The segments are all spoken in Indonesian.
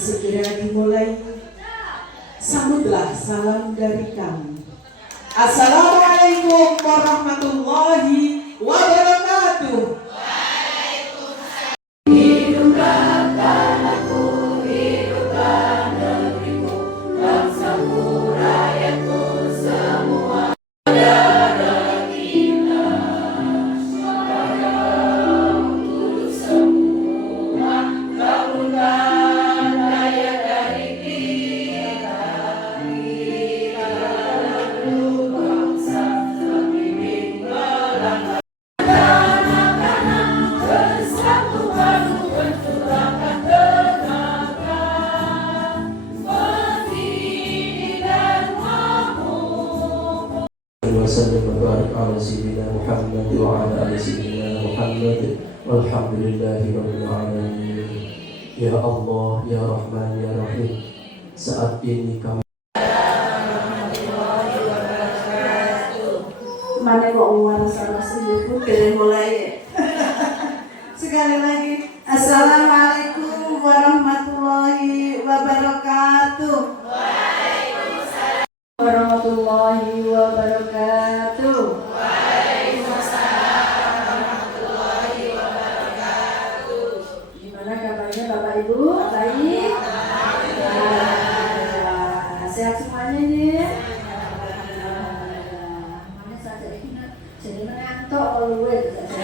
segera dimulai. Sambutlah salam dari kami. Assalamualaikum warahmatullahi wabarakatuh. Hiduplah tanahku, hiduplah negeriku, bangsaku, rakyatku semua. Darah kita, sekarang untuk semua, bangunkan rakyat dari kita. Kita dulu bangsa, pemimpin melangkah. وسلم وبارك على سيدنا محمد وعلى آل سيدنا محمد والحمد لله رب العالمين. Ya Allah, Ya Rahman, Ya Rahim, saat ini kami Mana kok umar salah sendiri kalian mulai. Sekali lagi, assalamualaikum warahmatullahi wabarakatuh. Waalaikumsalam warahmatullahi wabarakatuh. Waalaikumsalam warahmatullahi wabarakatuh. Gimana kabarnya Bapak Ibu? Baik? Sehat semuanya nih? Mana saja ini jadi mengantuk always saja.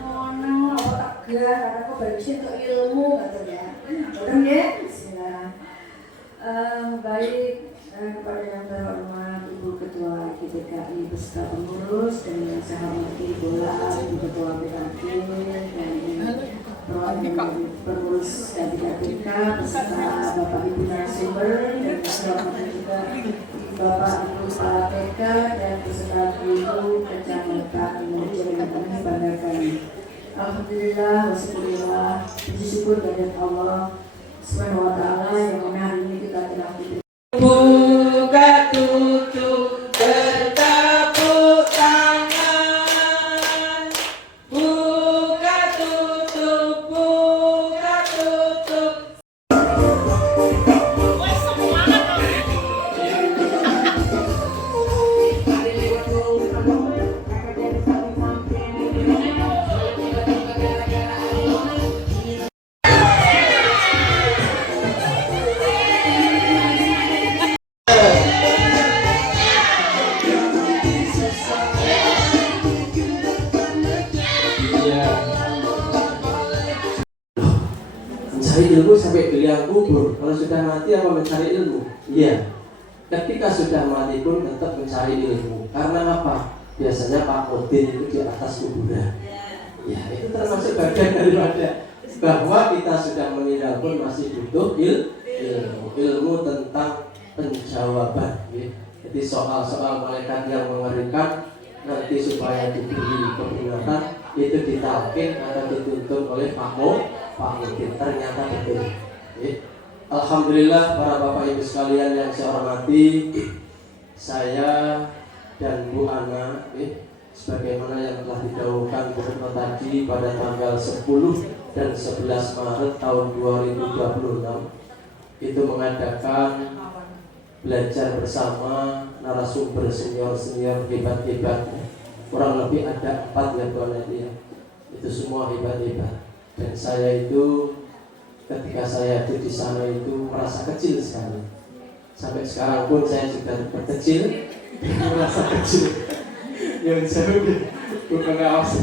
Mono apa tegah karena kok bagusin untuk ilmu katanya. Betul ya? Bismillah. Baik. Kepada yang terhormat Ibu Ketua GPKI beserta pengurus dan yang saya hormati pula Ibu Ketua PKK dan pengurus KPK beserta Bapak Ibu narasumber dan saya hormati juga Bapak Ibu Kepala TK dan beserta Ibu Kecamatan Jalan Bandar Kami. Alhamdulillah wasyukurillah, puji syukur kehadirat Allah Subhanahu wa taala yang mana hari ini kita telah buka tutup bertepuk tangan. Buka tutup, buka tutup. mencari ilmu sampai beliau kubur. Kalau sudah mati apa mencari ilmu? Iya. Ketika sudah mati pun tetap mencari ilmu. Karena apa? Biasanya Pak Udin itu di atas kuburan. Ya, itu termasuk bagian daripada bahwa kita sudah meninggal pun masih butuh ilmu tentang penjawaban. Ya. Jadi soal-soal malaikat yang mengerikan nanti supaya diberi kebenaran itu ditalkin atau dituntun oleh Pak Udin, ternyata betul. Alhamdulillah para bapak ibu sekalian yang saya hormati, saya dan Bu Ana, sebagaimana yang telah didahulukan Bu Retno tadi pada tanggal 10 dan 11 Maret tahun 2026 itu mengadakan belajar bersama narasumber senior-senior hebat-hebat. Kurang lebih ada 4 ya Bu Ana ya. Itu semua hebat-hebat. Dan saya itu ketika saya ada di sana itu merasa kecil sekali. Sampai sekarang pun saya juga kecil, merasa kecil. Yang saya bukan ngawas.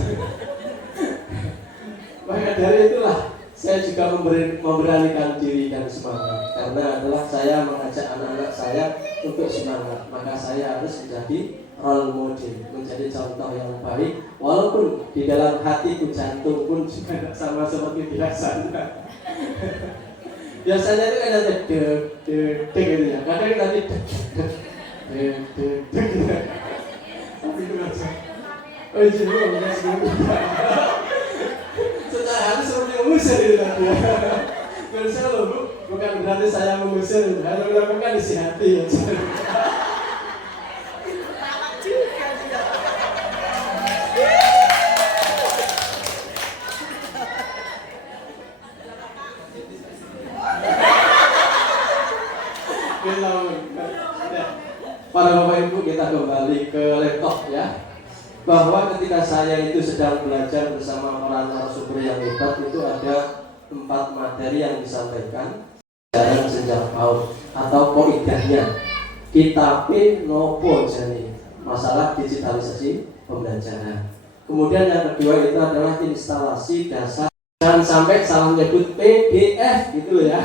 Maka dari itulah saya juga memberanikan diri dan semangat. Karena adalah saya mengajak anak-anak saya untuk semangat. Maka saya harus menjadi role model, menjadi contoh yang baik. Walaupun di dalam hatiku jantung pun juga tidak sama seperti biasanya. Biasanya itu kan ada deg gitu ya. Kadang nanti deg gitu. Tapi itu langsung. Oh iya, secara halus seperti mengusir itu tadi ya. Menurut saya loh Bu, bukan berarti saya mengusir itu. Hanya melakukan isi hati ya. bahwa ketika saya itu sedang belajar bersama para narasumber yang hebat, itu ada 4 materi yang disampaikan pelajaran jenjang PAUD atau koidahnya kitabe nopo jani, masalah digitalisasi pembelajaran. Kemudian yang kedua itu adalah instalasi dasar, jangan sampai salah menyebut PDF gitu ya.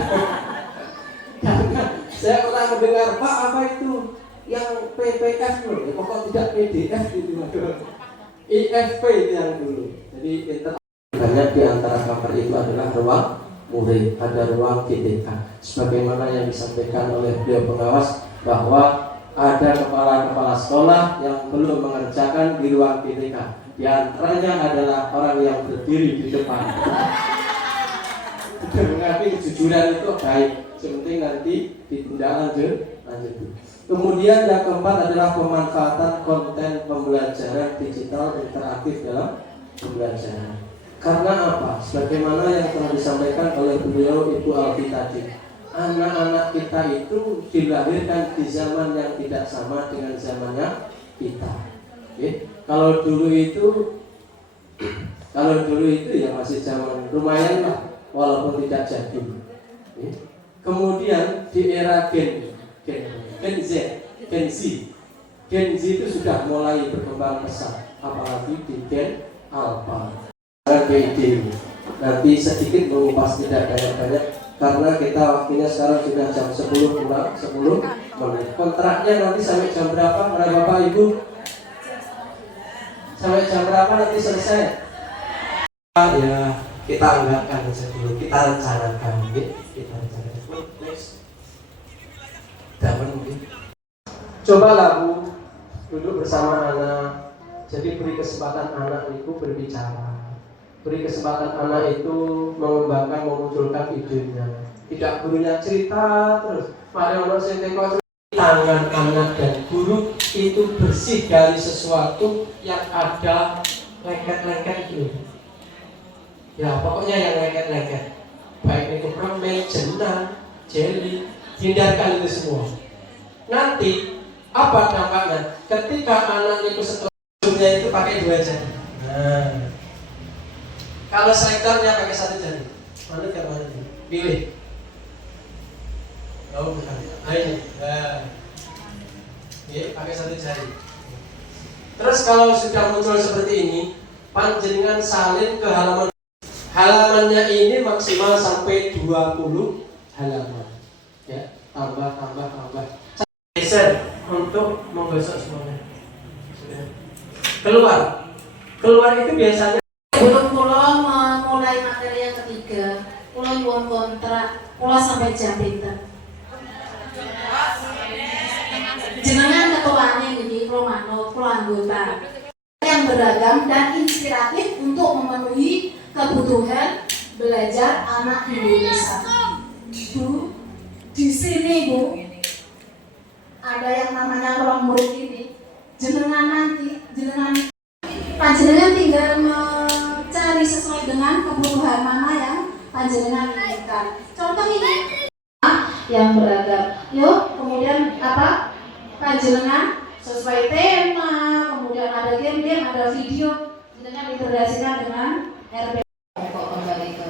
Karena saya pernah mendengar, Pak apa itu yang PPF loh, ya, pokok tidak PDF gitu. IFP itu yang dulu. Jadi banyak di antara kamar itu adalah ruang murid, ada ruang GTK. Sebagaimana yang disampaikan oleh beliau pengawas bahwa ada kepala-kepala sekolah yang belum mengerjakan di ruang GTK. Di antaranya adalah orang yang berdiri di depan. Tapi kejujuran itu baik, penting nanti ditunda lanjut. Kemudian yang keempat adalah pemanfaatan konten pembelajaran digital interaktif dalam pembelajaran. Karena apa? Sebagaimana yang telah disampaikan oleh beliau Ibu Alfi tadi, anak-anak kita itu dilahirkan di zaman yang tidak sama dengan zamannya kita. Okay? Kalau dulu itu ya masih zaman lumayan lah, walaupun tidak jadul. Okay? Kemudian di era Gen Z itu sudah mulai berkembang pesat, apalagi di Gen Alpha. Nanti sedikit mengupas, tidak banyak-banyak karena kita waktunya sekarang sudah jam 10 menit. Kontraknya nanti sampai jam berapa, Bapak Ibu? Sampai jam berapa nanti selesai? Ya kita anggarkan saja dulu, kita rencanakan, kita rencanakan. Cobalah Bu, duduk bersama anak. Jadi beri kesempatan anak itu berbicara, beri kesempatan anak itu mengembangkan, memunculkan idenya. Tidak gurunya cerita terus, mari ono sing teko. Tangan anak dan guru itu bersih dari sesuatu yang ada lengket-lengket itu. Ya pokoknya yang lengket-lengket, baik itu permen, jenang, jelly, hindarkan itu semua. Nanti apa dampaknya? Ketika anak itu setelahnya itu pakai 2 jari. Nah, kalau selektornya pakai 1 jari, mana ke mana? Pilih. Oh bukan. Ini. Nah, ya, pakai 1 jari. Terus kalau sudah muncul seperti ini, panjenengan salin ke halaman. Halamannya ini maksimal sampai 20 halaman. Ya, tambah. Geser untuk menggosok semuanya. Keluar itu biasanya. Belum pulau mulai materi yang ketiga, pulau nyuwun kontrak, pulau sampai jam pinten. Jenengan ketuanya ini pulau manut, pulau anggota yang beragam dan inspiratif untuk memenuhi kebutuhan belajar anak Indonesia. Bu, di sini Bu, ada yang namanya ruang murid ini. Jenengan panjenengan tinggal mencari sesuai dengan kebutuhan mana yang panjenengan inginkan. Contoh ini yang beragam. Yuk, kemudian apa? Panjenengan sesuai tema, kemudian ada game-game, ada video, jenengan integrasikan dengan RP. Kembali ke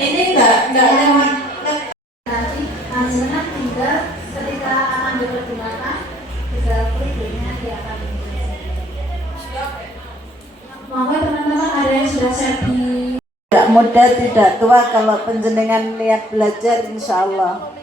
ini enggak lewat nanti panjenengan tinggal ketika akan dipergunakan tinggal klik linknya dia akan maka teman-teman ada yang sudah siap. Tidak muda tidak tua kalau panjenengan niat belajar insya Allah.